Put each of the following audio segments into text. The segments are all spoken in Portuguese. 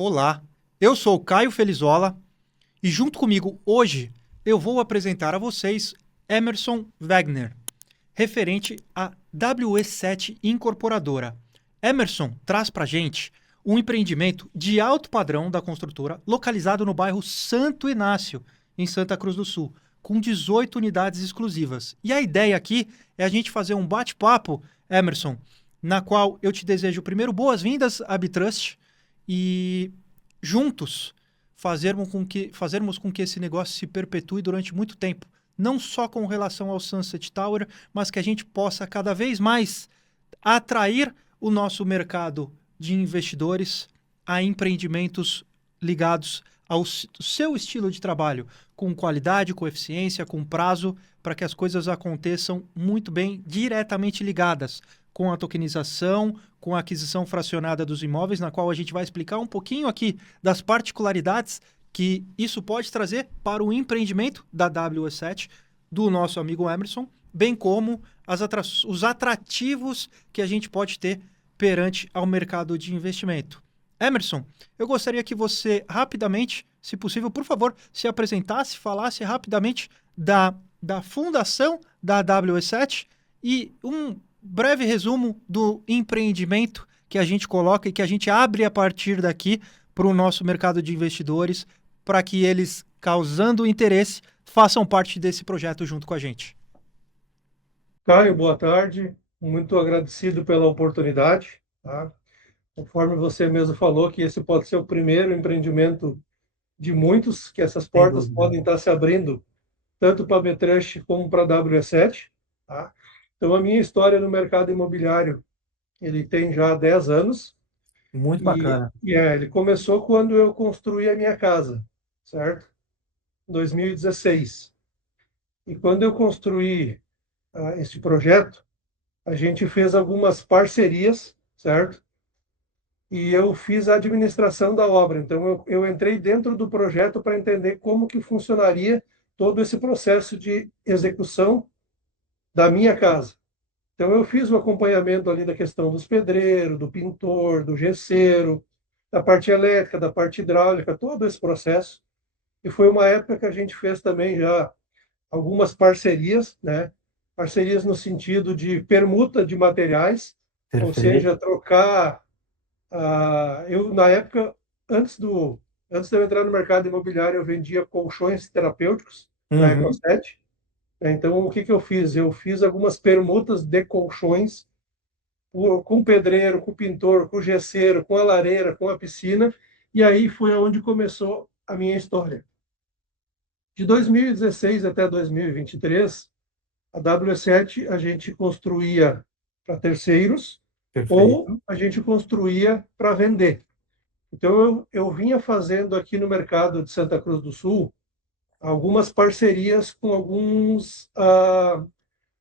Olá, eu sou o Caio Felizola e junto comigo hoje eu vou apresentar a vocês Emerson Wagner, referente à WE7 Incorporadora. Emerson traz para gente um empreendimento de alto padrão da construtora localizado no bairro Santo Inácio, em Santa Cruz do Sul, com 18 unidades exclusivas. E a ideia aqui é a gente fazer um bate-papo, Emerson, na qual eu te desejo primeiro boas-vindas à Bitrust e juntos fazermos com que esse negócio se perpetue durante muito tempo, não só com relação ao Sunset Tower, mas que a gente possa cada vez mais atrair o nosso mercado de investidores a empreendimentos ligados ao seu estilo de trabalho, com qualidade, com eficiência, com prazo, para que as coisas aconteçam muito bem diretamente ligadas com a tokenização, com a aquisição fracionada dos imóveis, na qual a gente vai explicar um pouquinho aqui das particularidades que isso pode trazer para o empreendimento da WE7 do nosso amigo Emerson, bem como os atrativos que a gente pode ter perante ao mercado de investimento. Emerson, eu gostaria que você rapidamente, se possível, por favor, se apresentasse, falasse rapidamente da fundação da WE7 e um breve resumo do empreendimento que a gente coloca e que a gente abre a partir daqui para o nosso mercado de investidores, para que eles, causando interesse, façam parte desse projeto junto com a gente. Caio, boa tarde. Muito agradecido pela oportunidade, tá? Conforme você mesmo falou, que esse pode ser o primeiro empreendimento de muitos, que essas Sem portas dúvida. podem estar se abrindo tanto para a Betrush como para a WE7, tá? Então, a minha história no mercado imobiliário, ele tem já 10 anos Muito bacana. ele começou quando eu construí a minha casa, certo? Em 2016. E quando eu construí esse projeto, a gente fez algumas parcerias, certo? E eu fiz a administração da obra. Então, eu entrei dentro do projeto para entender como que funcionaria todo esse processo de execução da minha casa. Então, eu fiz o acompanhamento ali da questão dos pedreiros, do pintor, do gesseiro, da parte elétrica, da parte hidráulica, todo esse processo. E foi uma época que a gente fez também já algumas parcerias, né? Parcerias no sentido de permuta de materiais, ou Perfeito. seja, trocar. Eu, na época, antes de eu entrar no mercado imobiliário, eu vendia colchões terapêuticos da Uhum. Ecosete. Então, o que que eu fiz? Eu fiz algumas permutas de colchões com o pedreiro, com o pintor, com o gesseiro, com a lareira, com a piscina, e aí foi onde começou a minha história. De 2016 até 2023, a W7 a gente construía para terceiros ou Perfeito. a gente construía para vender. Então, eu vinha fazendo aqui no mercado de Santa Cruz do Sul algumas parcerias com alguns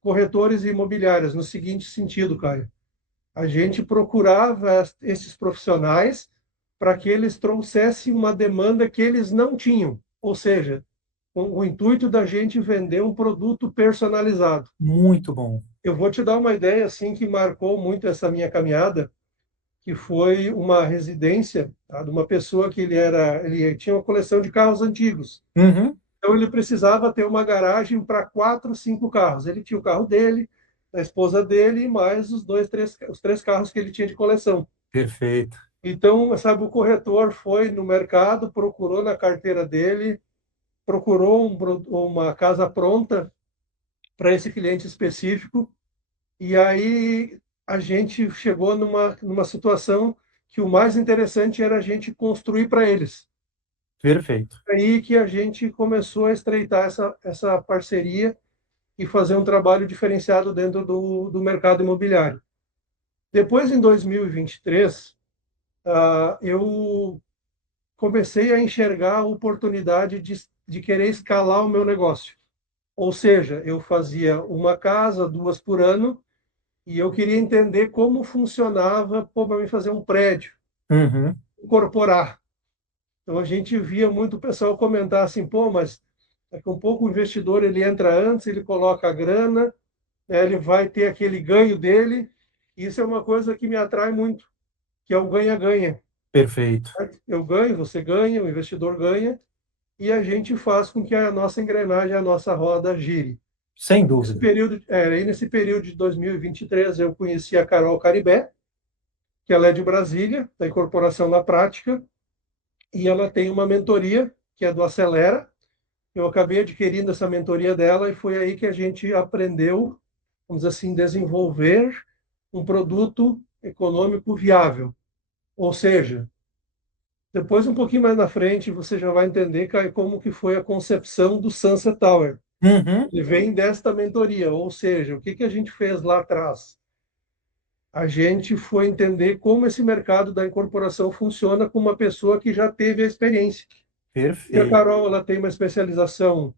corretores imobiliários, no seguinte sentido, Caio. A gente procurava esses profissionais para que eles trouxessem uma demanda que eles não tinham, ou seja, com o intuito da gente vender um produto personalizado. Muito bom. Eu vou te dar uma ideia assim que marcou muito essa minha caminhada, que foi uma residência, tá, de uma pessoa que ele tinha uma coleção de carros antigos. Uhum. Então ele precisava ter uma garagem para 4, 5 carros. Ele tinha o carro dele, da esposa dele e mais os três carros que ele tinha de coleção. Perfeito. Então, sabe, o corretor foi no mercado, procurou na carteira dele, procurou uma casa pronta para esse cliente específico. E aí a gente chegou numa situação que o mais interessante era a gente construir para eles. Perfeito. Aí que a gente começou a estreitar essa parceria e fazer um trabalho diferenciado dentro do mercado imobiliário. Depois, em 2023, eu comecei a enxergar a oportunidade de querer escalar o meu negócio. Ou seja, eu fazia uma casa, duas por ano, e eu queria entender como funcionava para mim fazer um prédio, Uhum. incorporar. Então a gente via muito o pessoal comentar assim, pô, mas daqui a um pouco o investidor ele entra antes, ele coloca a grana, né, ele vai ter aquele ganho dele. E isso é uma coisa que me atrai muito, que é o ganha-ganha. Perfeito. certo? Eu ganho, você ganha, o investidor ganha, e a gente faz com que a nossa engrenagem, a nossa roda gire. Sem dúvida. Aí nesse período de 2023, eu conheci a Carol Caribé, que ela é de Brasília, da Incorporação na Prática, e ela tem uma mentoria, que é do Acelera. Eu acabei adquirindo essa mentoria dela e foi aí que a gente aprendeu, vamos dizer assim, desenvolver um produto econômico viável. Ou seja, depois um pouquinho mais na frente você já vai entender como que foi a concepção do Sunset Tower. Uhum. Ele vem desta mentoria, ou seja, o que que a gente fez lá atrás? A gente foi entender como esse mercado da incorporação funciona com uma pessoa que já teve a experiência. E a Perfeito. Carol, ela tem uma especialização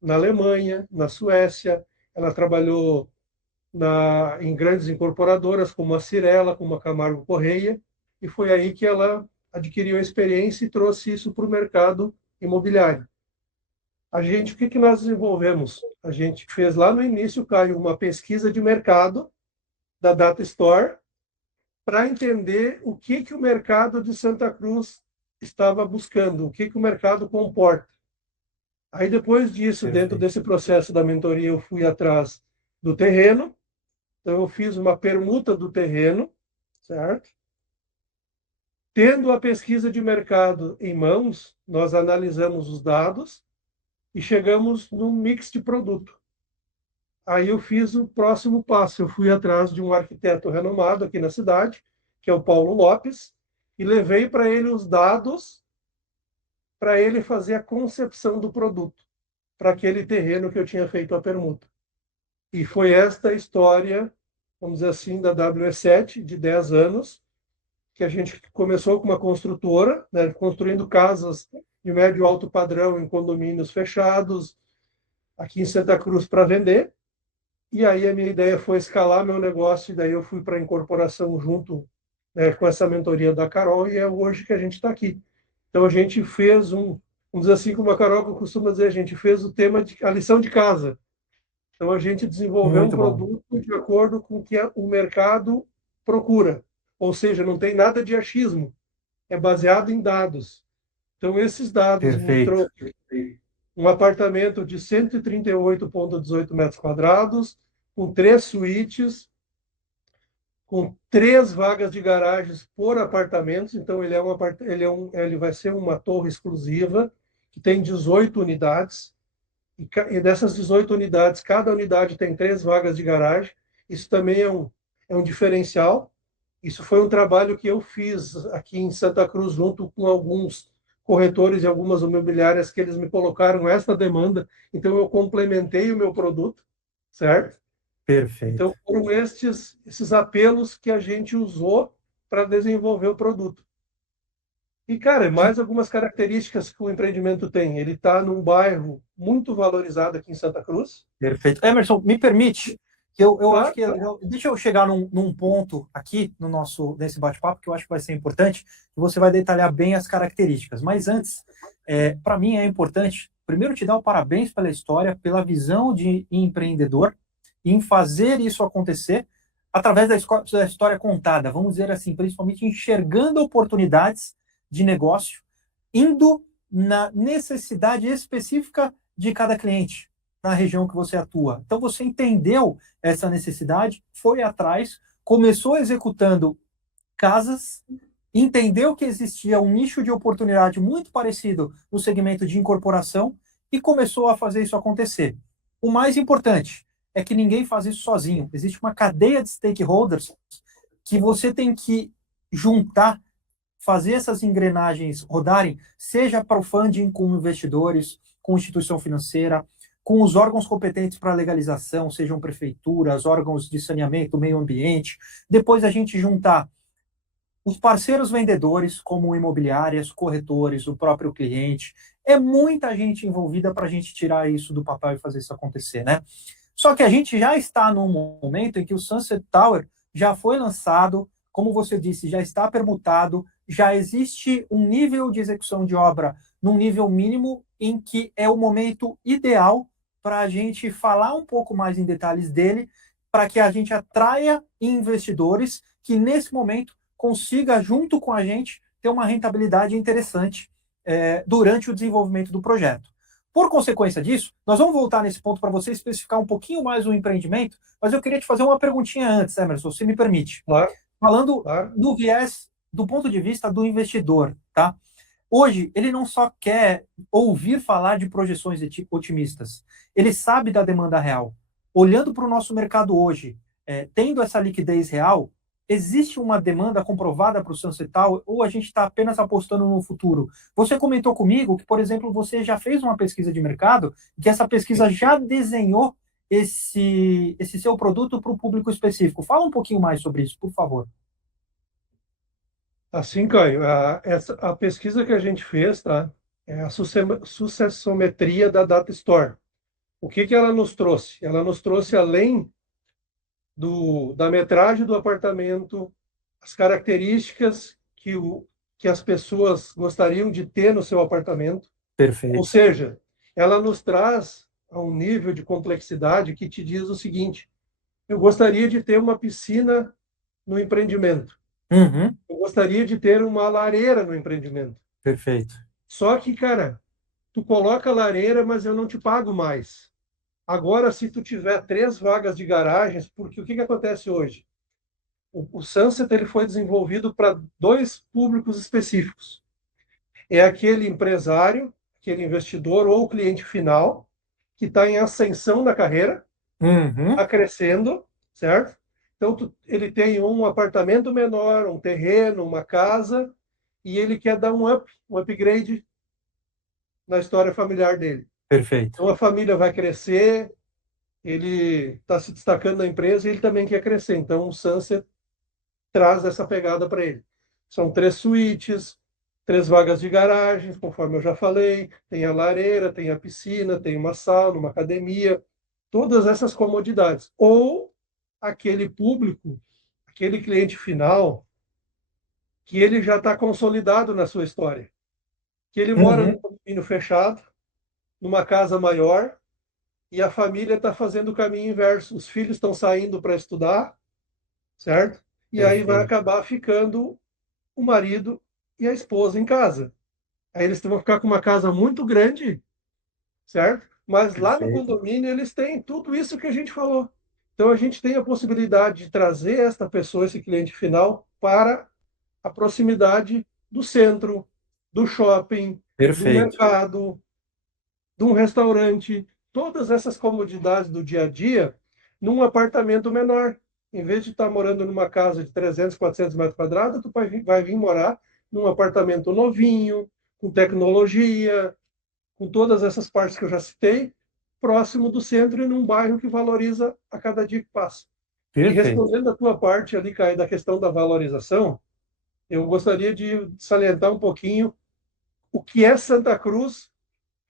na Alemanha, na Suécia, ela trabalhou em grandes incorporadoras como a Cirela, como a Camargo Correia, e foi aí que ela adquiriu a experiência e trouxe isso para o mercado imobiliário. O que que nós desenvolvemos? A gente fez lá no início, Caio, uma pesquisa de mercado da Data Store para entender o que que o mercado de Santa Cruz estava buscando, o que que o mercado comporta. Aí depois disso, dentro Perfeito. desse processo da mentoria, eu fui atrás do terreno. Então eu fiz uma permuta do terreno, certo? Tendo a pesquisa de mercado em mãos, nós analisamos os dados e chegamos num mix de produto. Aí eu fiz o próximo passo, eu fui atrás de um arquiteto renomado aqui na cidade, que é o Paulo Lopes, e levei para ele os dados para ele fazer a concepção do produto para aquele terreno que eu tinha feito a permuta. E foi esta história, vamos dizer assim, da WE7, de 10 anos, que a gente começou com uma construtora, né, construindo casas de médio e alto padrão em condomínios fechados, aqui em Santa Cruz para vender. E aí a minha ideia foi escalar meu negócio, e daí eu fui para a incorporação junto, né, com essa mentoria da Carol, e é hoje que a gente está aqui. Então a gente fez vamos dizer assim, como a Carol costuma dizer, a gente fez o tema de a lição de casa. Então a gente desenvolveu um Muito bom. produto de acordo com o que o mercado procura. Ou seja, não tem nada de achismo, é baseado em dados. Então esses dados me Perfeito. trouxeram um apartamento de 138,18 metros quadrados, com 3 suítes, com 3 vagas de garagens por apartamento. Então ele vai ser uma torre exclusiva que tem 18 unidades. E dessas 18 unidades, cada unidade tem 3 vagas de garagem. Isso também é um diferencial. Isso foi um trabalho que eu fiz aqui em Santa Cruz, junto com alguns corretores e algumas imobiliárias, que eles me colocaram essa demanda. Então, eu complementei o meu produto, certo? Perfeito. Então, foram esses apelos que a gente usou para desenvolver o produto. E, cara, mais algumas características que o empreendimento tem. Ele está num bairro muito valorizado aqui em Santa Cruz. Perfeito. Emerson, me permite que eu acho Claro, que é legal. Deixa eu chegar num ponto aqui nesse bate-papo que eu acho que vai ser importante, que você vai detalhar bem as características. Mas antes, para mim é importante, primeiro, te dar o parabéns pela história, pela visão de empreendedor, em fazer isso acontecer através da história contada, vamos dizer assim, principalmente enxergando oportunidades de negócio, indo na necessidade específica de cada cliente, na região que você atua. Então, você entendeu essa necessidade, foi atrás, começou executando casas, entendeu que existia um nicho de oportunidade muito parecido no segmento de incorporação e começou a fazer isso acontecer. O mais importante é que ninguém faz isso sozinho. Existe uma cadeia de stakeholders que você tem que juntar, fazer essas engrenagens rodarem, seja para o funding com investidores, com instituição financeira, com os órgãos competentes para legalização, sejam prefeituras, órgãos de saneamento, meio ambiente. Depois a gente juntar os parceiros vendedores, como imobiliárias, corretores, o próprio cliente. É muita gente envolvida para a gente tirar isso do papel e fazer isso acontecer, né? Só que a gente já está num momento em que o Sunset Tower já foi lançado, como você disse, já está permutado, já existe um nível de execução de obra num nível mínimo em que é o momento ideal para a gente falar um pouco mais em detalhes dele, para que a gente atraia investidores que nesse momento consiga, junto com a gente, ter uma rentabilidade interessante durante o desenvolvimento do projeto. Por consequência disso, nós vamos voltar nesse ponto para você especificar um pouquinho mais o empreendimento, mas eu queria te fazer uma perguntinha antes, Emerson, se me permite. Claro, Falando claro. no viés do ponto de vista do investidor, tá? Hoje, ele não só quer ouvir falar de projeções otimistas, ele sabe da demanda real. Olhando para o nosso mercado hoje, tendo essa liquidez real, existe uma demanda comprovada para o Sunset Tower ou a gente está apenas apostando no futuro? Você comentou comigo que, por exemplo, você já fez uma pesquisa de mercado e que essa pesquisa já desenhou esse seu produto para o público específico. Fala um pouquinho mais sobre isso, por favor. Assim, Caio, a pesquisa que a gente fez, tá? É a sucessometria da Data Store. O que ela nos trouxe? Ela nos trouxe, além da metragem do apartamento, as características que as pessoas gostariam de ter no seu apartamento. Perfeito. Ou seja, ela nos traz a um nível de complexidade que te diz o seguinte: eu gostaria de ter uma piscina no empreendimento. Uhum. Eu gostaria de ter uma lareira no empreendimento. Perfeito. Só que, cara, tu coloca a lareira, mas eu não te pago mais. Agora, se tu tiver 3 vagas de garagens, porque o que acontece hoje? O Sunset ele foi desenvolvido para 2 públicos específicos. É aquele empresário, aquele investidor ou cliente final que está em ascensão na carreira, Uhum. está crescendo, certo? Então, ele tem um apartamento menor, um terreno, uma casa, e ele quer dar um upgrade na história familiar dele. Perfeito. Então, a família vai crescer, ele está se destacando na empresa e ele também quer crescer. Então, o Sunset traz essa pegada para ele. São 3 suítes, 3 vagas de garagens, conforme eu já falei, tem a lareira, tem a piscina, tem uma sauna, uma academia, todas essas comodidades. Ou aquele público, aquele cliente final, que ele já está consolidado na sua história, que ele mora num condomínio fechado, numa casa maior, e a família está fazendo o caminho inverso. Os filhos estão saindo para estudar, certo? E aí vai acabar ficando o marido e a esposa em casa. Aí eles vão ficar com uma casa muito grande, certo? Mas lá no Perfeito. condomínio eles têm tudo isso que a gente falou. Então a gente tem a possibilidade de trazer esta pessoa, esse cliente final, para a proximidade do centro, do shopping, do Perfeito. mercado, de um restaurante, todas essas comodidades do dia a dia num apartamento menor. Em vez de estar morando numa casa de 300, 400 metros quadrados, tu vai vir morar num apartamento novinho, com tecnologia, com todas essas partes que eu já citei, próximo do centro e num bairro que valoriza a cada dia que passa. E Perfeito. respondendo a tua parte ali, Caio, da questão da valorização, eu gostaria de salientar um pouquinho o que é Santa Cruz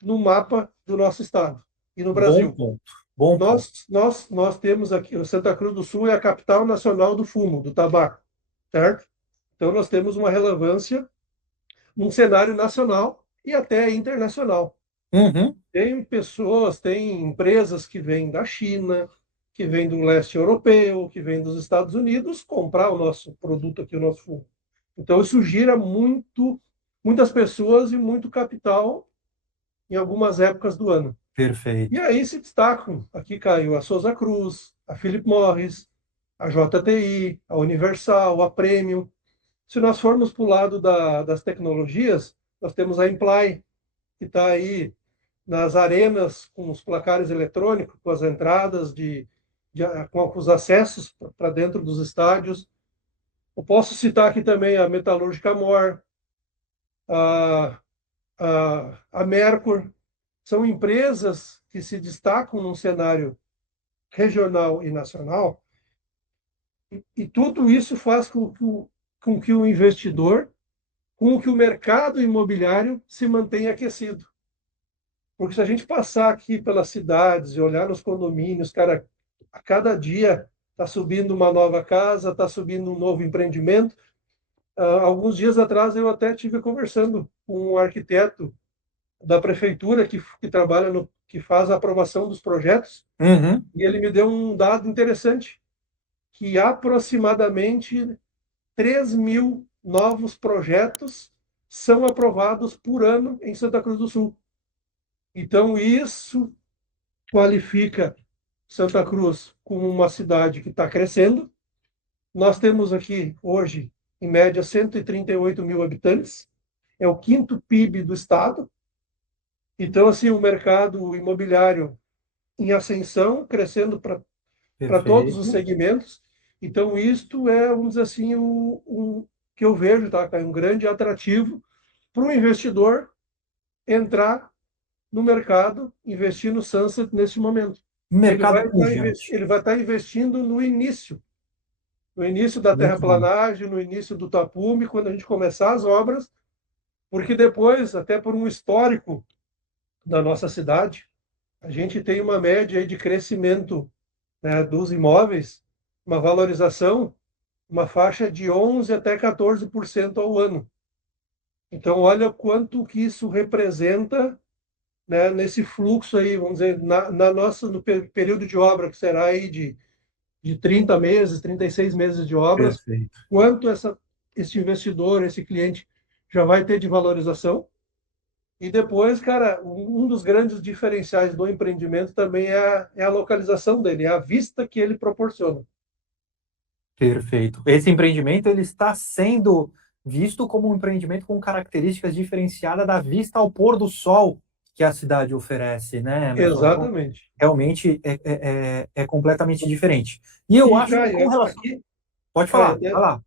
no mapa do nosso estado e no Bom Brasil. ponto. Bom ponto. Nós temos aqui, o Santa Cruz do Sul é a capital nacional do fumo, do tabaco, certo? Então nós temos uma relevância num cenário nacional e até internacional. Uhum. Tem pessoas, tem empresas que vêm da China, que vêm do leste europeu, que vêm dos Estados Unidos comprar o nosso produto aqui, o nosso fumo. Então isso gira muitas pessoas e muito capital em algumas épocas do ano. Perfeito. E aí se destacam, aqui caiu a Souza Cruz, a Philip Morris, a JTI, a Universal, a Premium. Se nós formos para o lado das tecnologias, nós temos a Imply, que está aí nas arenas com os placares eletrônicos, com as entradas, com os acessos para dentro dos estádios. Eu posso citar aqui também a Metalúrgica Amor, a, a Mercur. São empresas que se destacam num cenário regional e nacional, e tudo isso faz com que o investidor, com que o mercado imobiliário se mantenha aquecido. Porque se a gente passar aqui pelas cidades e olhar nos condomínios, cara, a cada dia está subindo uma nova casa, está subindo um novo empreendimento. Alguns dias atrás eu até tive conversando com um arquiteto da prefeitura que trabalha que faz a aprovação dos projetos, e ele me deu um dado interessante, que aproximadamente 3.000 novos projetos são aprovados por ano em Santa Cruz do Sul. Então, isso qualifica Santa Cruz como uma cidade que está crescendo. Nós temos aqui, hoje, em média, 138 mil habitantes. É o 5º PIB do estado. Então, assim, o mercado imobiliário em ascensão, crescendo para todos os segmentos. Então, isto é, vamos dizer assim, o que eu vejo, tá, um grande atrativo para o investidor entrar no mercado, investir no Sunset nesse momento. Mercado Ele vai estar investindo no início da terraplanagem, no início do tapume, quando a gente começar as obras, porque depois, até por um histórico da nossa cidade, a gente tem uma média aí de crescimento, né, dos imóveis, uma valorização, uma faixa de 11% até 14% ao ano. Então, olha quanto que isso representa, né, nesse fluxo aí, vamos dizer, no período de obra, que será aí de 30 meses, 36 meses de obras, Perfeito. quanto esse investidor, esse cliente já vai ter de valorização. E depois, cara, um dos grandes diferenciais do empreendimento também é a localização dele, é a vista que ele proporciona. Perfeito. Esse empreendimento ele está sendo visto como um empreendimento com características diferenciadas da vista ao pôr do sol que a cidade oferece, né, Emerson? Exatamente. Então, realmente é completamente diferente. E eu acho que com relação... Pode falar, vai lá.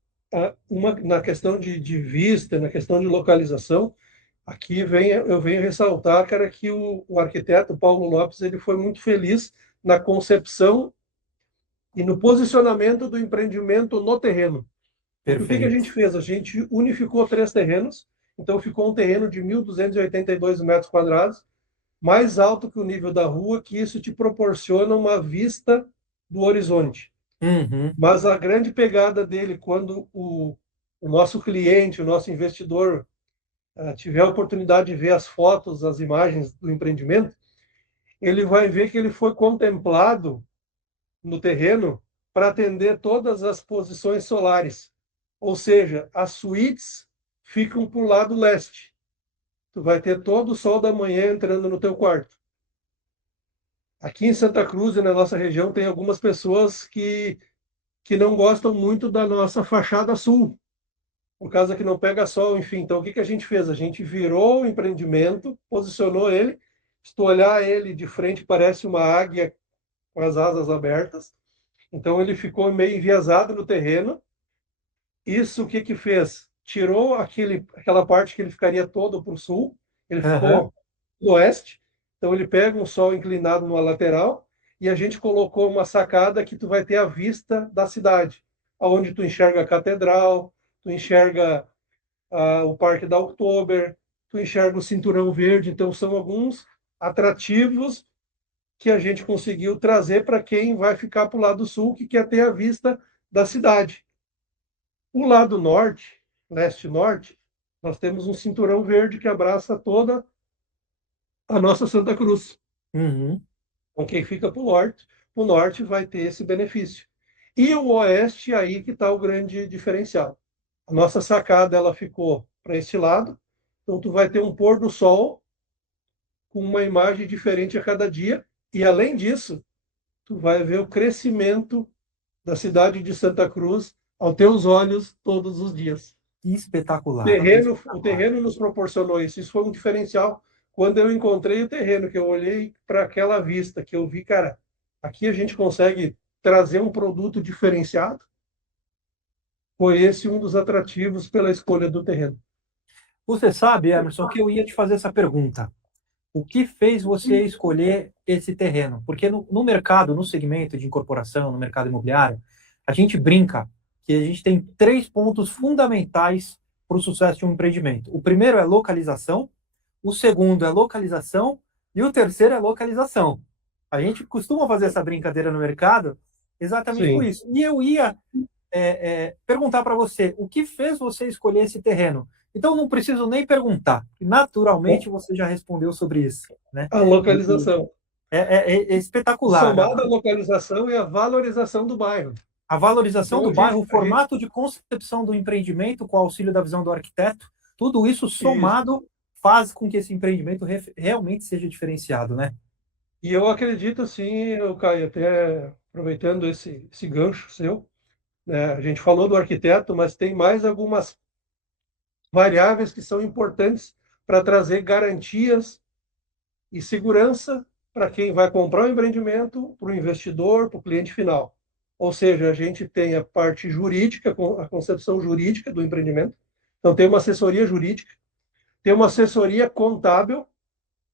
Na questão de vista, na questão de localização, aqui eu venho ressaltar, cara, que o arquiteto Paulo Lopes ele foi muito feliz na concepção e no posicionamento do empreendimento no terreno. O que a gente fez? A gente unificou 3 terrenos, então ficou um terreno de 1.282 metros quadrados, mais alto que o nível da rua, que isso te proporciona uma vista do horizonte. Uhum. Mas a grande pegada dele, quando o nosso cliente, o nosso investidor, tiver a oportunidade de ver as fotos, as imagens do empreendimento, ele vai ver que ele foi contemplado no terreno para atender todas as posições solares. Ou seja, as suítes ficam para o lado leste. Tu vai ter todo o sol da manhã entrando no teu quarto. Aqui em Santa Cruz e na nossa região tem algumas pessoas que não gostam muito da nossa fachada sul, por causa que não pega sol, enfim. Então, o que a gente fez? A gente virou o empreendimento, posicionou ele. Se tu olhar ele de frente, parece uma águia com as asas abertas. Então, ele ficou meio enviesado no terreno. Isso o que fez? Tirou aquela parte que ele ficaria todo para o sul, ele ficou no oeste. Então, ele pega um sol inclinado numa lateral e a gente colocou uma sacada que tu vai ter a vista da cidade, aonde tu enxerga a catedral, tu enxerga o Parque da Oktober, tu enxerga o Cinturão Verde. Então, são alguns atrativos que a gente conseguiu trazer para quem vai ficar para o lado sul, que quer ter a vista da cidade. O lado norte, leste-norte, nós temos um Cinturão Verde que abraça toda a nossa Santa Cruz. Uhum. Então, quem fica para o norte vai ter esse benefício. E o oeste, aí que está o grande diferencial. A nossa sacada ela ficou para esse lado, então tu vai ter um pôr do sol com uma imagem diferente a cada dia, e além disso, tu vai ver o crescimento da cidade de Santa Cruz aos teus olhos todos os dias. Espetacular. O terreno nos proporcionou isso. Isso foi um diferencial. Quando eu encontrei o terreno, que eu olhei para aquela vista, que eu vi, cara, aqui a gente consegue trazer um produto diferenciado. Foi esse um dos atrativos pela escolha do terreno. Você sabe, Emerson, que eu ia te fazer essa pergunta. O que fez você escolher esse terreno? Porque no mercado, no segmento de incorporação, no mercado imobiliário, a gente brinca que a gente tem 3 pontos fundamentais para o sucesso de um empreendimento. O primeiro é localização, o segundo é localização e o terceiro é localização. A gente costuma fazer essa brincadeira no mercado exatamente por isso. E eu ia perguntar para você, o que fez você escolher esse terreno? Então, não preciso nem perguntar. Naturalmente, você já respondeu sobre isso. Né? A localização. É espetacular. Somada à localização e a valorização do bairro. A valorização Então, do bairro, o formato de concepção do empreendimento com o auxílio da visão do arquiteto, tudo isso somado faz com que esse empreendimento realmente seja diferenciado, né? E eu acredito, sim, Caio, até aproveitando esse gancho seu, né, a gente falou do arquiteto, mas tem mais algumas variáveis que são importantes para trazer garantias e segurança para quem vai comprar o empreendimento, para o investidor, para o cliente final. Ou seja, a gente tem a parte jurídica, a concepção jurídica do empreendimento. Então, tem uma assessoria jurídica, tem uma assessoria contábil,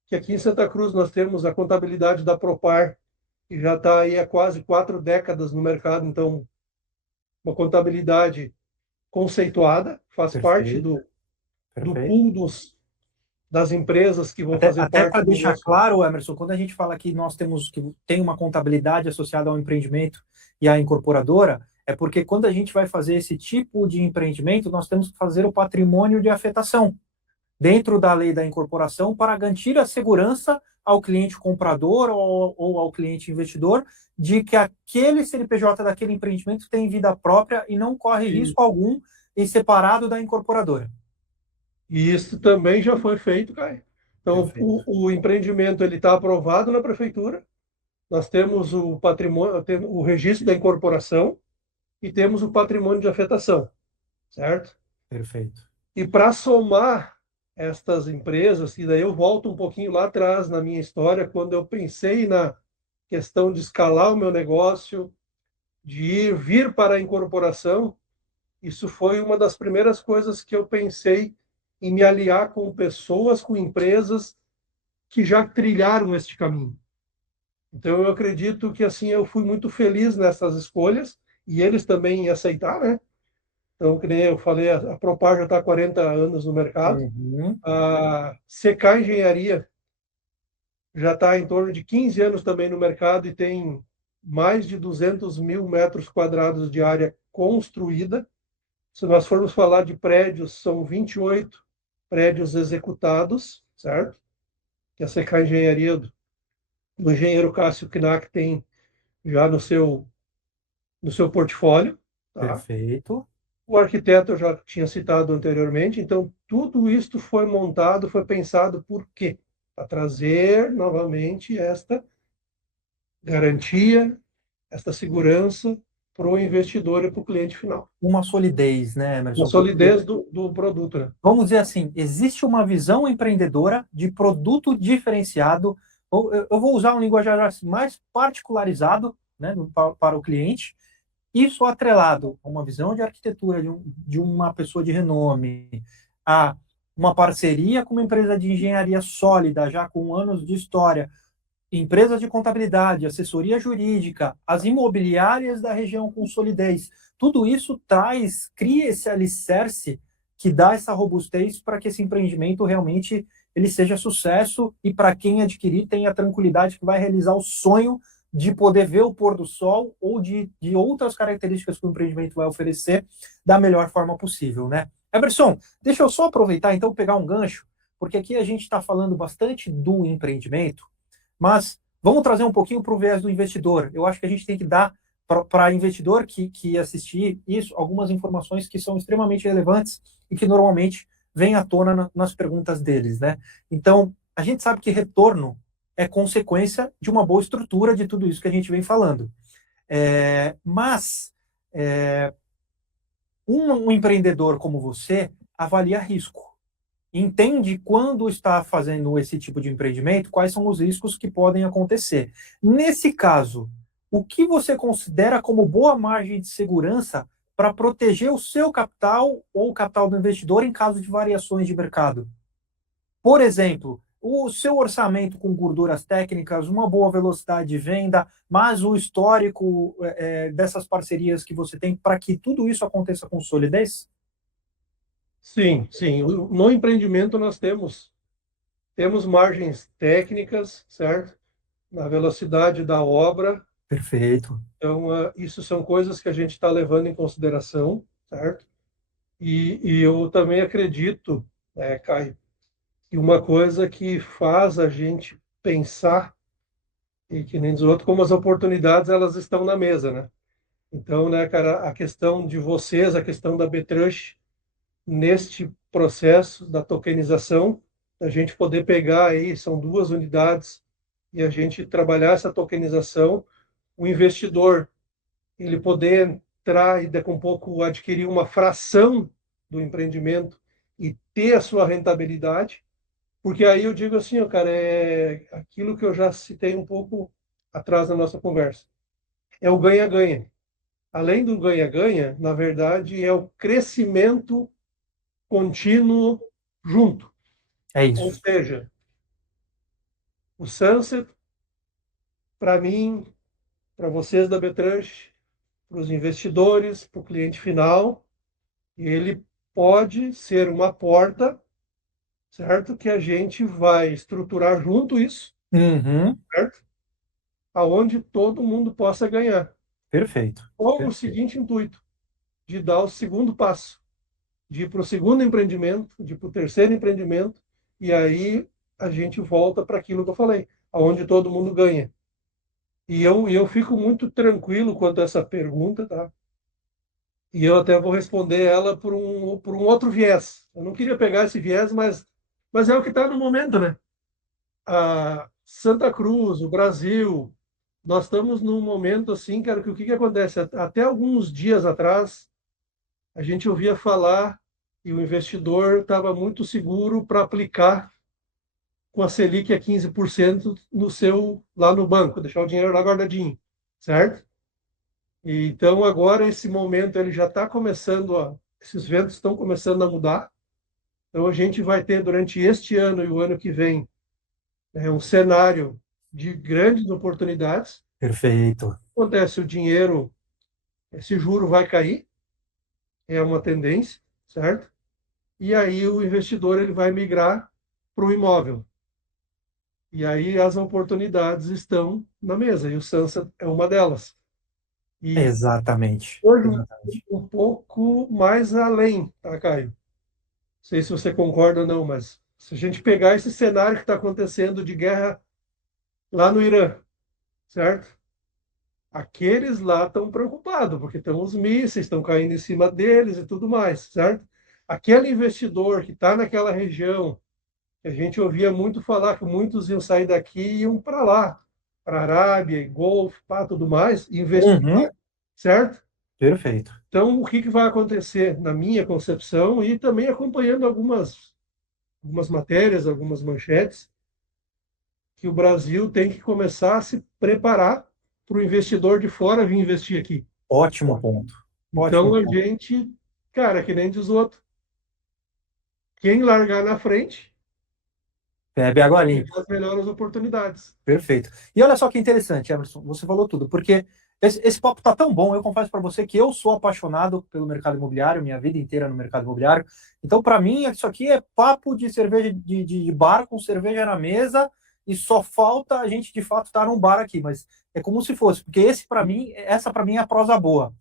que aqui em Santa Cruz nós temos a contabilidade da Propar, que já está aí há quase 4 décadas no mercado. Então, uma contabilidade conceituada, faz parte do pool das empresas que vão fazer Até parte para do deixar nosso... claro, Emerson, quando a gente fala que nós temos que tem uma contabilidade associada ao empreendimento e à incorporadora, é porque quando a gente vai fazer esse tipo de empreendimento, nós temos que fazer o patrimônio de afetação dentro da lei da incorporação para garantir a segurança ao cliente comprador ou ao cliente investidor de que aquele CNPJ daquele empreendimento tem vida própria e não corre risco algum em separado da incorporadora. E isso também já foi feito, Caio. Então, o empreendimento ele está aprovado na prefeitura. Nós temos o patrimônio, temos o registro da incorporação e temos o patrimônio de afetação, certo? Perfeito. E para somar estas empresas, e daí eu volto um pouquinho lá atrás na minha história, quando eu pensei na questão de escalar o meu negócio, de vir para a incorporação, isso foi uma das primeiras coisas que eu pensei em me aliar com pessoas, com empresas que já trilharam este caminho. Então, eu acredito que assim eu fui muito feliz nessas escolhas e eles também em aceitar, né? Então, que nem eu falei, a Propar já está há 40 anos no mercado. A CK Engenharia já está em torno de 15 anos também no mercado e tem mais de 200 mil metros quadrados de área construída. Se nós formos falar de prédios, são 28 prédios executados, certo? Que a CK Engenharia do engenheiro Cássio Knack tem já no seu portfólio. Tá? Perfeito. O arquiteto eu já tinha citado anteriormente, então tudo isto foi montado, foi pensado por quê? Para trazer novamente esta garantia, esta segurança para o investidor e para o cliente final. Uma solidez, né, Emerson? Uma solidez do produto, né? Vamos dizer assim, existe uma visão empreendedora de produto diferenciado. Eu vou usar um linguajar mais particularizado, né, para o cliente. Isso atrelado a uma visão de arquitetura de uma pessoa de renome, a uma parceria com uma empresa de engenharia sólida, já com anos de história, empresas de contabilidade, assessoria jurídica, as imobiliárias da região com solidez. Tudo isso cria esse alicerce que dá essa robustez para que esse empreendimento realmente ele seja sucesso e para quem adquirir tenha tranquilidade que vai realizar o sonho de poder ver o pôr do sol ou de outras características que o empreendimento vai oferecer da melhor forma possível, né? Emerson, deixa eu só aproveitar, então, pegar um gancho, porque aqui a gente está falando bastante do empreendimento, mas vamos trazer um pouquinho para o viés do investidor. Eu acho que a gente tem que dar para investidor que assistir isso algumas informações que são extremamente relevantes e que normalmente vêm à tona nas perguntas deles, né? Então, a gente sabe que retorno é consequência de uma boa estrutura de tudo isso que a gente vem falando. Mas um empreendedor como você avalia risco. Entende quando está fazendo esse tipo de empreendimento, quais são os riscos que podem acontecer. Nesse caso, o que você considera como boa margem de segurança para proteger o seu capital ou o capital do investidor em caso de variações de mercado? Por exemplo, o seu orçamento com gorduras técnicas, uma boa velocidade de venda, mas o histórico dessas parcerias que você tem para que tudo isso aconteça com solidez? Sim, sim. No empreendimento nós temos margens técnicas, certo? Na velocidade da obra. Perfeito. Então, isso são coisas que a gente está levando em consideração, certo? E eu também acredito, Caio, que uma coisa que faz a gente pensar, e que nem diz o outro, como as oportunidades elas estão na mesa, né? Então, né, cara, a questão de vocês, a questão da Betrush, neste processo da tokenização, a gente poder pegar aí, são 2 unidades, e a gente trabalhar essa tokenização, o investidor, ele poder entrar e daqui a um pouco adquirir uma fração do empreendimento e ter a sua rentabilidade, porque aí eu digo assim, ó, cara, é aquilo que eu já citei um pouco atrás na nossa conversa. É o ganha-ganha. Além do ganha-ganha, na verdade, é o crescimento contínuo junto. É Ou isso. seja, o Sunset, para mim, para vocês da Betranche, para os investidores, para o cliente final, ele pode ser uma porta, certo? Que a gente vai estruturar junto isso, Uhum. certo? Aonde todo mundo possa ganhar. Perfeito. Com o Perfeito. seguinte intuito, de dar o segundo passo, de ir para o segundo empreendimento, de ir para o terceiro empreendimento, e aí a gente volta para aquilo que eu falei, aonde todo mundo ganha. E eu fico muito tranquilo quanto a essa pergunta, tá? E eu até vou responder ela por um outro viés. Eu não queria pegar esse viés, mas é o que está no momento, né? A Santa Cruz, o Brasil, nós estamos num momento assim, cara, que o que que acontece? Até alguns dias atrás, a gente ouvia falar e o investidor estava muito seguro para aplicar com a Selic a 15% no seu, lá no banco, deixar o dinheiro lá guardadinho, certo? E então agora esse momento ele já está começando esses ventos estão começando a mudar. Então a gente vai ter durante este ano e o ano que vem um cenário de grandes oportunidades. Perfeito. Acontece o dinheiro, esse juro vai cair, é uma tendência, certo? E aí o investidor ele vai migrar para o imóvel. E aí as oportunidades estão na mesa, e o Sansa é uma delas. E Exatamente. hoje Exatamente. um pouco mais além, tá, Caio? Não sei se você concorda ou não, mas se a gente pegar esse cenário que está acontecendo de guerra lá no Irã, certo? Aqueles lá estão preocupados, porque estão os mísseis, estão caindo em cima deles e tudo mais, certo? Aquele investidor que está naquela região, que a gente ouvia muito falar que muitos iam sair daqui e iam para lá, para a Arábia, Golfo, para tudo mais, investir, Uhum. certo? Perfeito. Então, o que que vai acontecer, na minha concepção, e também acompanhando algumas matérias, algumas manchetes, que o Brasil tem que começar a se preparar para o investidor de fora vir investir aqui. Ótimo ponto. Então, Ótimo a ponto. gente, cara, que nem diz o outro, quem largar na frente, Bebe água tem limpa. as melhores oportunidades. Perfeito. E olha só que interessante, Emerson, você falou tudo, porque esse papo tá tão bom, eu confesso para você que eu sou apaixonado pelo mercado imobiliário, minha vida inteira no mercado imobiliário. Então, para mim, isso aqui é papo de cerveja de bar com cerveja na mesa e só falta a gente de fato estar num bar aqui, mas é como se fosse, porque essa para mim é a prosa boa.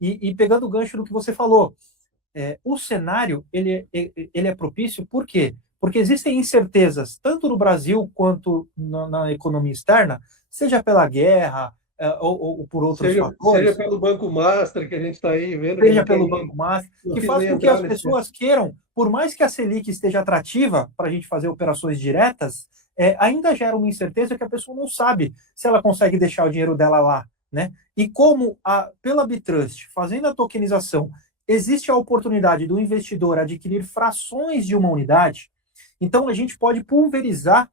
E pegando o gancho do que você falou, o cenário ele é propício por quê? Porque existem incertezas tanto no Brasil quanto na economia externa, seja pela guerra ou por outros Seja fatores, pelo Banco Master, que a gente está aí vendo que seja não quer pelo nem, Banco Master, não que quis faz nem com que entrar as nesse. pessoas queiram, por mais que a Selic esteja atrativa para a gente fazer operações diretas, ainda gera uma incerteza que a pessoa não sabe se ela consegue deixar o dinheiro dela lá, né? E como pela Bitrust, fazendo a tokenização, existe a oportunidade do investidor adquirir frações de uma unidade, então a gente pode pulverizar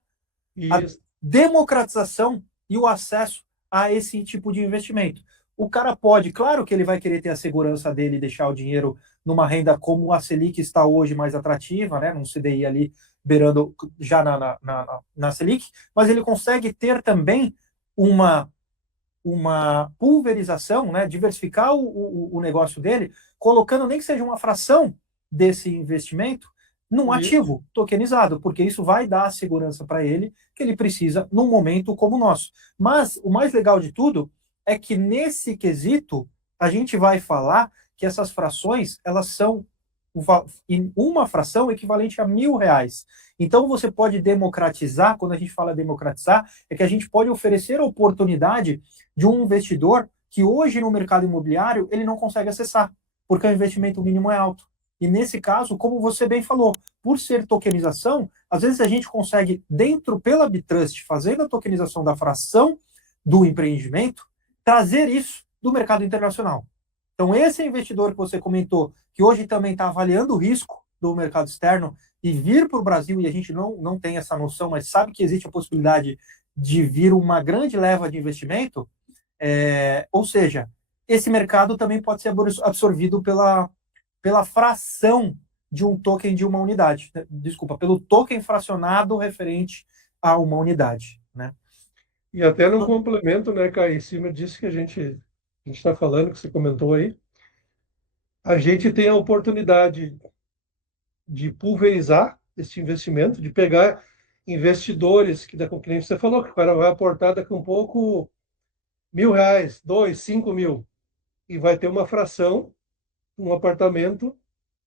a Isso. democratização e o acesso a esse tipo de investimento. O cara pode, claro que ele vai querer ter a segurança dele e deixar o dinheiro numa renda como a Selic está hoje mais atrativa, né, num CDI ali beirando já na Selic, mas ele consegue ter também uma pulverização, né, diversificar o negócio dele, colocando nem que seja uma fração desse investimento num Isso. ativo tokenizado, porque isso vai dar a segurança para ele que ele precisa num momento como o nosso. Mas o mais legal de tudo é que nesse quesito a gente vai falar que essas frações elas são uma fração equivalente a R$ 1.000. Então você pode democratizar, quando a gente fala democratizar, é que a gente pode oferecer a oportunidade de um investidor que hoje no mercado imobiliário ele não consegue acessar, porque o investimento mínimo é alto. E nesse caso, como você bem falou, por ser tokenização, às vezes a gente consegue, pela Bitrust, fazendo a tokenização da fração do empreendimento, trazer isso do mercado internacional. Então, esse investidor que você comentou, que hoje também está avaliando o risco do mercado externo e vir para o Brasil, e a gente não tem essa noção, mas sabe que existe a possibilidade de vir uma grande leva de investimento, ou seja, esse mercado também pode ser absorvido pela fração de um token de uma unidade. Desculpa, pelo token fracionado referente a uma unidade, né? E até no complemento, né, Caio, em cima disso que a gente está falando, que você comentou aí, a gente tem a oportunidade de pulverizar esse investimento, de pegar investidores, que nem você falou, que o cara vai aportar daqui a um pouco R$ 1.000, 2, 5 mil, e vai ter uma fração, um apartamento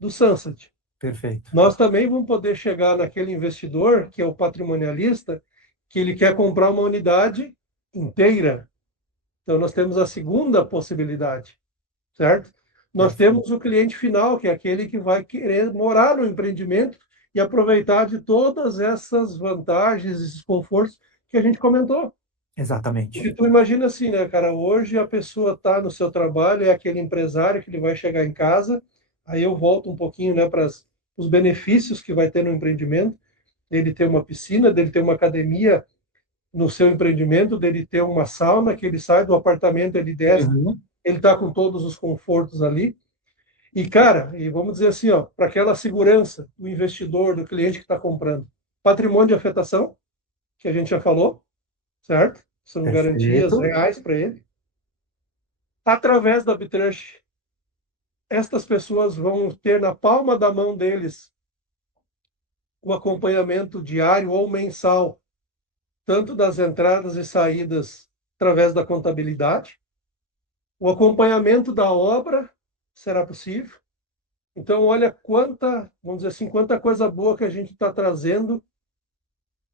do Sunset. Perfeito. Nós também vamos poder chegar naquele investidor, que é o patrimonialista, que ele quer comprar uma unidade inteira. Então, nós temos a segunda possibilidade, certo? Nós temos o cliente final, que é aquele que vai querer morar no empreendimento e aproveitar de todas essas vantagens, esses confortos que a gente comentou. Exatamente. Porque tu imagina assim, né, cara? Hoje a pessoa está no seu trabalho, é aquele empresário que ele vai chegar em casa, aí eu volto um pouquinho, né, para os benefícios que vai ter no empreendimento, dele ter uma piscina, dele ter uma academia no seu empreendimento, dele ter uma sauna, que ele sai do apartamento, ele desce, ele está com todos os confortos ali. E, cara, e vamos dizer assim, ó, para aquela segurança do investidor, do cliente que está comprando, patrimônio de afetação, que a gente já falou, certo? São garantias reais para ele. Através da Bitrust, estas pessoas vão ter na palma da mão deles o acompanhamento diário ou mensal, tanto das entradas e saídas através da contabilidade. O acompanhamento da obra será possível. Então, olha vamos dizer assim, quanta coisa boa que a gente está trazendo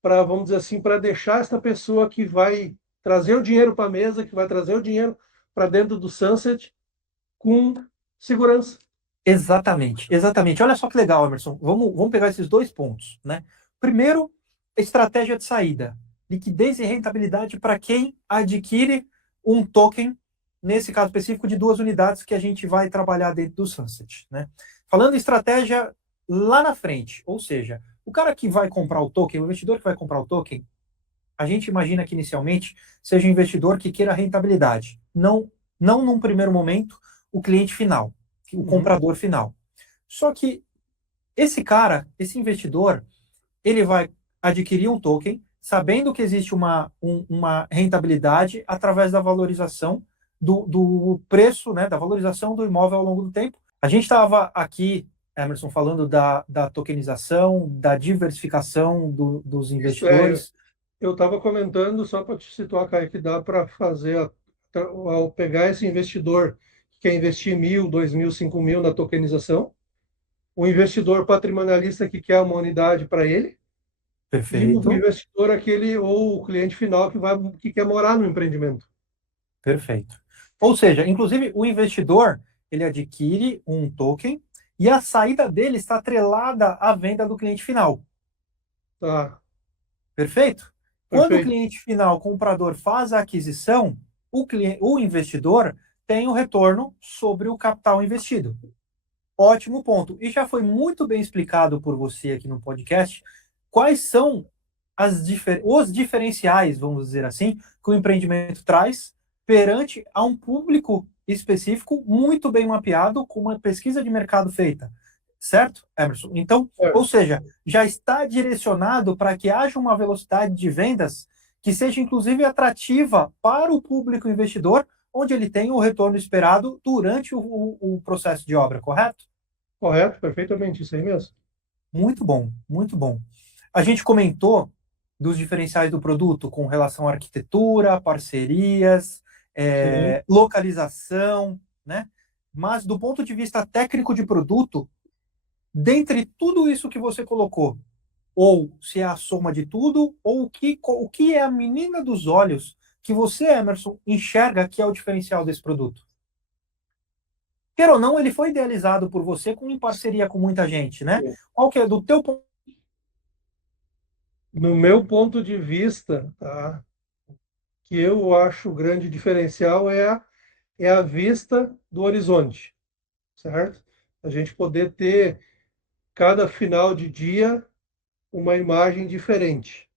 para, vamos dizer assim, para deixar essa pessoa que vai trazer o dinheiro para a mesa, que vai trazer o dinheiro para dentro do Sunset com segurança. Exatamente, exatamente. Olha só que legal, Emerson. Vamos pegar esses dois pontos, né? Primeiro, estratégia de saída. Liquidez e rentabilidade para quem adquire um token, nesse caso específico, de 2 unidades que a gente vai trabalhar dentro do Sunset, né? Falando em estratégia lá na frente, ou seja, o cara que vai comprar o token, o investidor que vai comprar o token, a gente imagina que inicialmente seja um investidor que queira rentabilidade, não num primeiro momento o cliente final, o comprador final. Só que esse investidor, ele vai adquirir um token sabendo que existe uma rentabilidade através da valorização do preço, né, da valorização do imóvel ao longo do tempo. A gente estava aqui, Emerson, falando da tokenização, da diversificação dos investidores. Eu estava comentando, só para te situar, Caio, que dá para fazer, ao pegar esse investidor que quer investir 1.000, 2.000, 5.000 na tokenização, o investidor patrimonialista que quer uma unidade para ele, Perfeito. E o investidor ou o cliente final que quer morar no empreendimento. Perfeito. Ou seja, inclusive o investidor, ele adquire um token e a saída dele está atrelada à venda do cliente final. Tá. Perfeito? Quando o cliente final, o comprador, faz a aquisição, o investidor tem o retorno sobre o capital investido. Ótimo ponto. E já foi muito bem explicado por você aqui no podcast quais são os diferenciais, vamos dizer assim, que o empreendimento traz perante a um público específico muito bem mapeado, com uma pesquisa de mercado feita. Certo, Emerson? Então, ou seja, já está direcionado para que haja uma velocidade de vendas que seja, inclusive, atrativa para o público investidor, onde ele tem o retorno esperado durante o processo de obra, correto? Correto, perfeitamente, isso aí mesmo. Muito bom, muito bom. A gente comentou dos diferenciais do produto com relação à arquitetura, parcerias, localização, né? Mas do ponto de vista técnico de produto, dentre tudo isso que você colocou, ou se é a soma de tudo, ou o que é a menina dos olhos que você, Emerson, enxerga que é o diferencial desse produto? Quer ou não, ele foi idealizado por você em parceria com muita gente, né? Qual que é do teu ponto? No meu ponto de vista, tá, que eu acho o grande diferencial é a vista do horizonte, certo? A gente poder ter cada final de dia uma imagem diferente.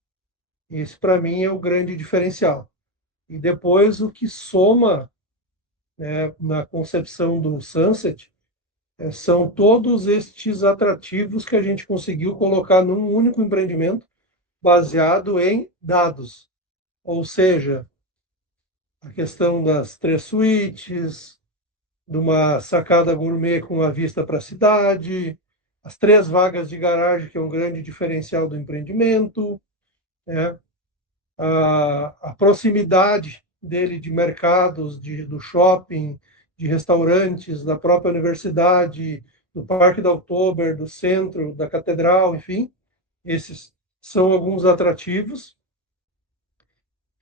Isso, para mim, é o grande diferencial. E depois, o que soma, né, na concepção do Sunset são todos estes atrativos que a gente conseguiu colocar num único empreendimento baseado em dados. Ou seja, a questão das 3 suítes, de uma sacada gourmet com a vista para a cidade, as 3 vagas de garagem, que é um grande diferencial do empreendimento, né? A proximidade dele de mercados, do shopping, de restaurantes, da própria universidade, do Parque da Oktober, do centro, da catedral, enfim, esses são alguns atrativos.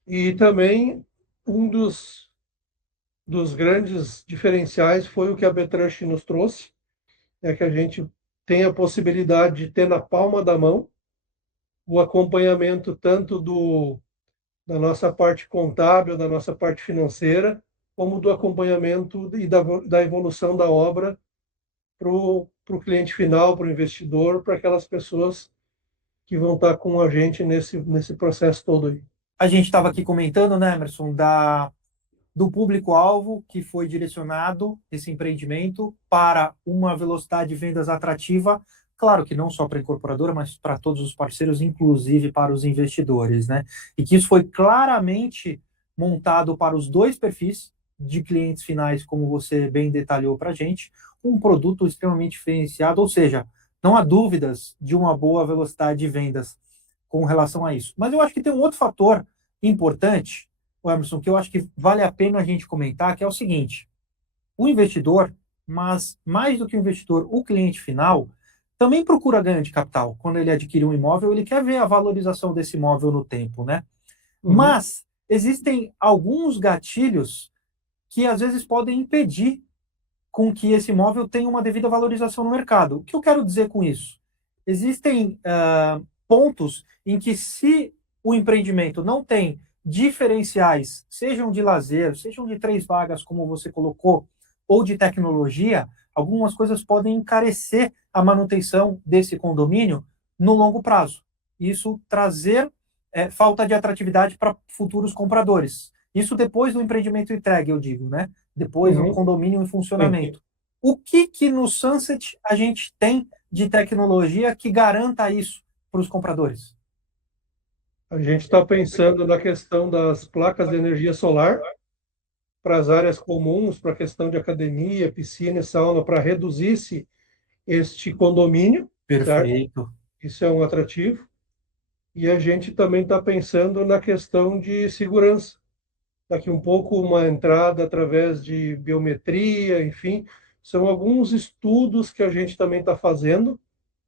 E também um dos grandes diferenciais foi o que a Betrush nos trouxe, é que a gente tem a possibilidade de ter na palma da mão o acompanhamento tanto da nossa parte contábil, da nossa parte financeira, como do acompanhamento e da evolução da obra para o cliente final, para o investidor, para aquelas pessoas que vão estar com a gente nesse processo todo aí. A gente estava aqui comentando, né, Emerson, do público-alvo que foi direcionado esse empreendimento para uma velocidade de vendas atrativa, claro que não só para a incorporadora, mas para todos os parceiros, inclusive para os investidores, né? E que isso foi claramente montado para os dois perfis de clientes finais, como você bem detalhou para a gente, um produto extremamente diferenciado, ou seja, não há dúvidas de uma boa velocidade de vendas com relação a isso. Mas eu acho que tem um outro fator importante, Emerson, que eu acho que vale a pena a gente comentar, que é o seguinte: o investidor, mas mais do que o investidor, o cliente final, também procura ganho de capital. Quando ele adquire um imóvel, ele quer ver a valorização desse imóvel no tempo, né? Mas existem alguns gatilhos que às vezes podem impedir com que esse imóvel tenha uma devida valorização no mercado. O que eu quero dizer com isso? Existem pontos em que, se o empreendimento não tem diferenciais, sejam de lazer, sejam de 3 vagas, como você colocou, ou de tecnologia, algumas coisas podem encarecer a manutenção desse condomínio no longo prazo. Isso trazer falta de atratividade para futuros compradores. Isso depois do empreendimento entregue, eu digo, né? Depois do condomínio em funcionamento. O que no Sunset a gente tem de tecnologia que garanta isso para os compradores? A gente está pensando na questão das placas de energia solar para as áreas comuns, para a questão de academia, piscina e sauna, para reduzir este condomínio. Perfeito. Certo? Isso é um atrativo. E a gente também está pensando na questão de segurança. Daqui um pouco, uma entrada através de biometria, enfim. São alguns estudos que a gente também está fazendo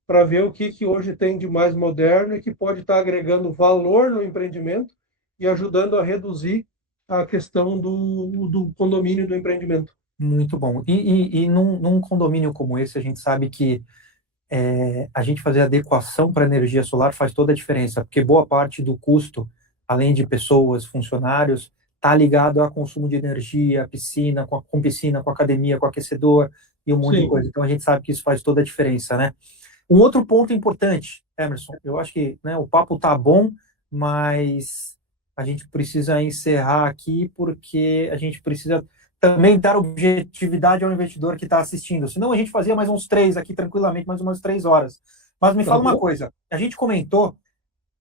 para ver o que hoje tem de mais moderno e que pode estar agregando valor no empreendimento e ajudando a reduzir a questão do condomínio do empreendimento. Muito bom. E num condomínio como esse, a gente sabe que a gente fazer adequação para a energia solar faz toda a diferença, porque boa parte do custo, além de pessoas, funcionários, está ligado a consumo de energia, piscina, com piscina, com academia, com aquecedor e um monte de coisa. Então a gente sabe que isso faz toda a diferença, né? Um outro ponto importante, Emerson, eu acho que, né, o papo tá bom, mas a gente precisa encerrar aqui porque a gente precisa também dar objetividade ao investidor que está assistindo. Senão a gente fazia mais uns 3 aqui tranquilamente, mais umas 3 horas. Mas me fala uma coisa, a gente comentou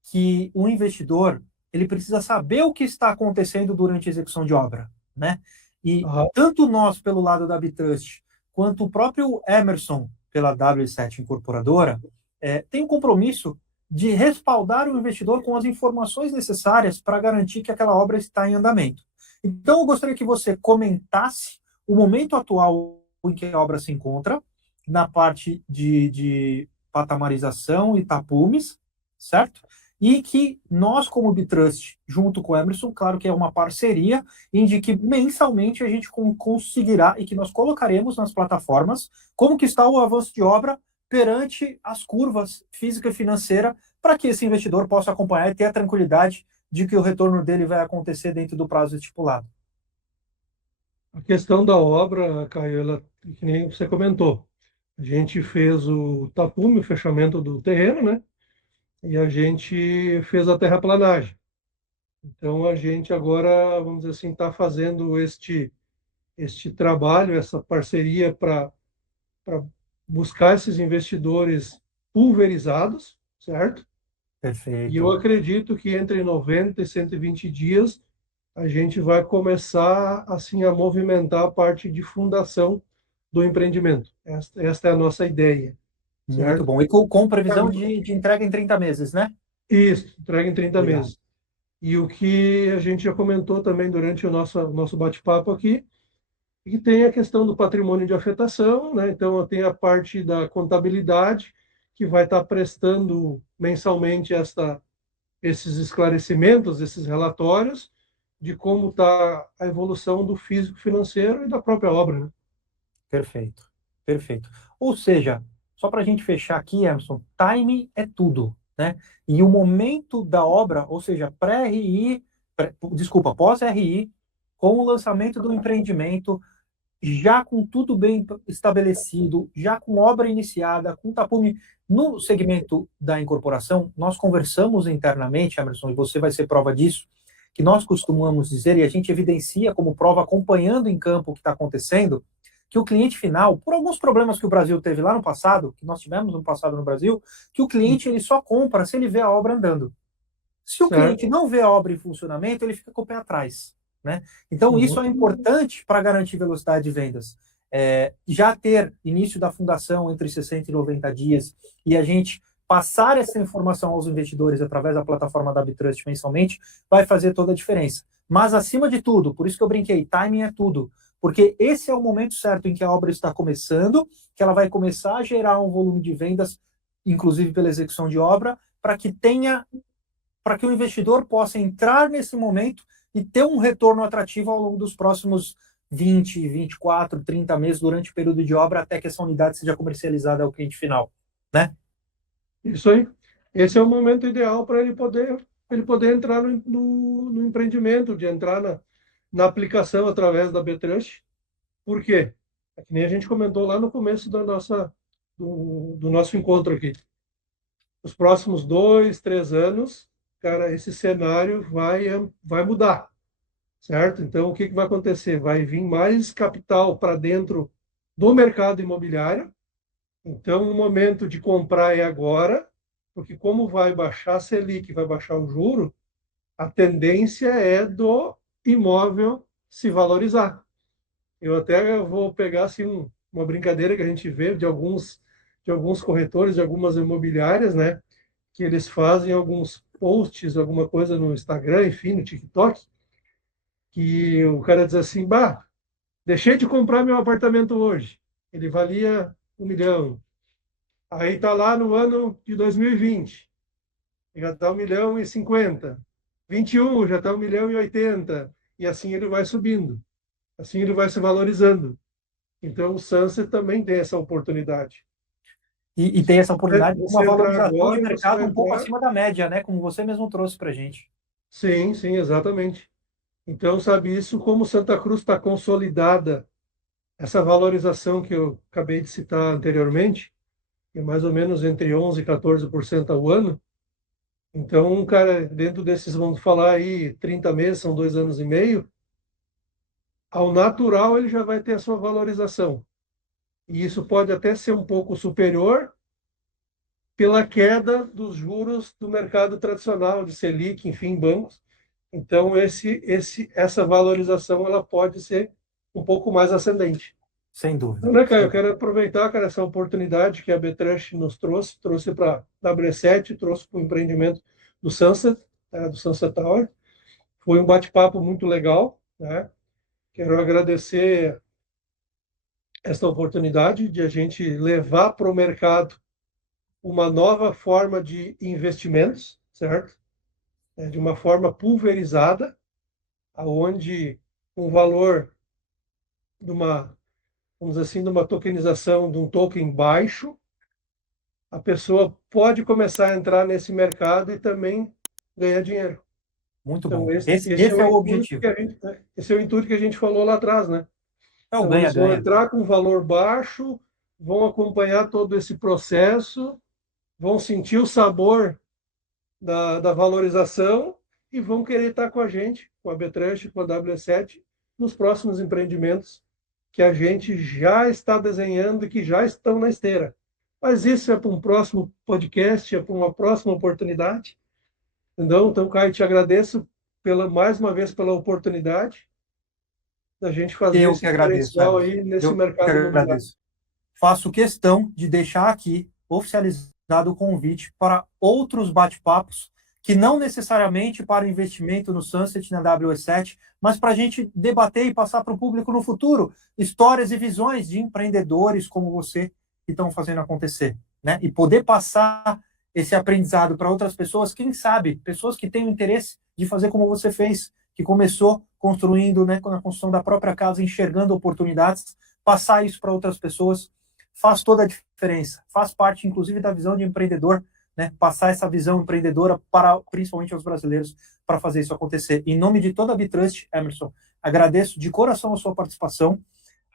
que o investidor ele precisa saber o que está acontecendo durante a execução de obra, né? E tanto nós, pelo lado da Bitrust, quanto o próprio Emerson, pela W7 Incorporadora, tem um compromisso de respaldar o investidor com as informações necessárias para garantir que aquela obra está em andamento. Então, eu gostaria que você comentasse o momento atual em que a obra se encontra, na parte de patamarização e tapumes, certo? e que nós, como Bitrust, junto com o Emerson, claro que é uma parceria, em de que mensalmente a gente conseguirá e que nós colocaremos nas plataformas como que está o avanço de obra perante as curvas física e financeira, para que esse investidor possa acompanhar e ter a tranquilidade de que o retorno dele vai acontecer dentro do prazo estipulado. A questão da obra, Caio, ela, que nem você comentou, a gente fez o tapume, o fechamento do terreno, né? E a gente fez a terraplanagem. Então, a gente agora, vamos dizer assim, está fazendo este trabalho, essa parceria para buscar esses investidores pulverizados, certo? E eu Perfeito. acredito que entre 90 e 120 dias a gente vai começar assim a movimentar a parte de fundação do empreendimento. Esta é a nossa ideia, Muito certo? bom. E com previsão de entrega em 30 meses, né? Isso, entrega em 30 Legal. meses. E o que a gente já comentou também durante o nosso bate-papo aqui, e tem a questão do patrimônio de afetação, né? Então, tem a parte da contabilidade, que vai estar prestando mensalmente esses esclarecimentos, esses relatórios, de como está a evolução do físico financeiro e da própria obra, né? Perfeito. Perfeito. Ou seja, só para a gente fechar aqui, Emerson, time é tudo, né? E o momento da obra, ou seja, pré-RI, desculpa, pós-RI, com o lançamento do empreendimento, já com tudo bem estabelecido, já com obra iniciada, com tapume no segmento da incorporação, nós conversamos internamente, Emerson, e você vai ser prova disso, que nós costumamos dizer, e a gente evidencia como prova, acompanhando em campo o que está acontecendo, que o cliente final, por alguns problemas que o Brasil teve lá no passado, que nós tivemos no passado no Brasil, que o cliente ele só compra se ele vê a obra andando. Se o cliente Certo? não vê a obra em funcionamento, ele fica com o pé atrás, né? Então, isso é Uhum. importante para garantir velocidade de vendas. Já ter início da fundação entre 60 e 90 dias e a gente passar essa informação aos investidores através da plataforma da Bitrust mensalmente vai fazer toda a diferença. Mas, acima de tudo, por isso que eu brinquei, timing é tudo. Porque esse é o momento certo em que a obra está começando, que ela vai começar a gerar um volume de vendas, inclusive pela execução de obra, para que o investidor possa entrar nesse momento e ter um retorno atrativo ao longo dos próximos 20, 24, 30 meses durante o período de obra até que essa unidade seja comercializada ao cliente final, né? Isso aí. Esse é o momento ideal para ele poder entrar no empreendimento, de entrar na aplicação através da Betrush. Por quê? É que nem a gente comentou lá no começo do nosso encontro aqui. Os próximos 2, 3 anos, cara, esse cenário vai mudar, certo? Então, o que vai acontecer? Vai vir mais capital para dentro do mercado imobiliário. Então, o momento de comprar é agora, porque como vai baixar a Selic, vai baixar o juro, a tendência é do imóvel se valorizar. Eu até vou pegar assim, uma brincadeira que a gente vê de alguns corretores, de algumas imobiliárias, né? Que eles fazem alguns posts, alguma coisa no Instagram, enfim, no TikTok, que o cara diz assim, bah, deixei de comprar meu apartamento hoje. Ele valia 1 milhão. Aí está lá no ano de 2020, já está 1,050 milhão. 21 já está 1,080 milhão. E assim ele vai subindo. Assim ele vai se valorizando. Então o Sunset também tem essa oportunidade. E tem essa oportunidade com uma Você entrar valorização de agora, você mercado vai um pouco entrar. acima da média, né? Como você mesmo trouxe para a gente. Sim, sim, exatamente. Então, sabe, isso como Santa Cruz está consolidada, essa valorização que eu acabei de citar anteriormente, que é mais ou menos entre 11% e 14% ao ano. Então, um cara, dentro desses, vamos falar aí, 30 meses, são 2 anos e meio, ao natural ele já vai ter a sua valorização. E isso pode até ser um pouco superior pela queda dos juros do mercado tradicional, de Selic, enfim, bancos. Então, essa valorização ela pode ser um pouco mais ascendente. Sem Então, dúvida. né, Caio, eu quero aproveitar, cara, essa oportunidade que a Betrush nos trouxe para a W7, trouxe para o empreendimento do Sunset, do Sunset Tower. Foi um bate-papo muito legal, né? Quero agradecer esta oportunidade de a gente levar para o mercado uma nova forma de investimentos, certo? De uma forma pulverizada, aonde um valor de uma, vamos dizer assim, de uma tokenização de um token baixo, a pessoa pode começar a entrar nesse mercado e também ganhar dinheiro. Muito Então, bom. esse Esse é o objetivo. esse é o intuito que a gente falou lá atrás, né? É o Então, eles vão ganha-ganha. entrar com valor baixo, vão acompanhar todo esse processo, vão sentir o sabor da valorização e vão querer estar com a gente, com a Btrust, com a W7, nos próximos empreendimentos que a gente já está desenhando e que já estão na esteira. Mas isso é para um próximo podcast, é para uma próxima oportunidade. Então, Caio, te agradeço mais uma vez pela oportunidade da gente fazer Eu esse que agradeço, diferencial Emerson. aí nesse Eu que mercado imobiliário. agradeço. Faço questão de deixar aqui oficializado o convite para outros bate-papos, que não necessariamente para investimento no Sunset, na WE7, mas para a gente debater e passar para o público no futuro histórias e visões de empreendedores como você que estão fazendo acontecer, né? E poder passar esse aprendizado para outras pessoas, quem sabe, pessoas que têm o interesse de fazer como você fez, que começou construindo, né, na construção da própria casa, enxergando oportunidades, passar isso para outras pessoas faz toda a diferença, faz parte, inclusive, da visão de empreendedor, né? Passar essa visão empreendedora para, principalmente, aos brasileiros, para fazer isso acontecer. Em nome de toda a Btrust, Emerson, agradeço de coração a sua participação,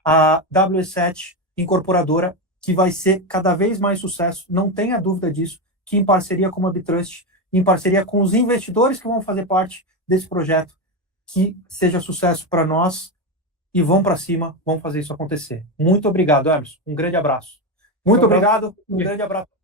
a W7 Incorporadora, que vai ser cada vez mais sucesso, não tenha dúvida disso, que em parceria com a Btrust, em parceria com os investidores que vão fazer parte desse projeto, que seja sucesso para nós, e vão para cima, vão fazer isso acontecer. Muito obrigado, Emerson. Um grande abraço. Muito obrigado. Um grande abraço.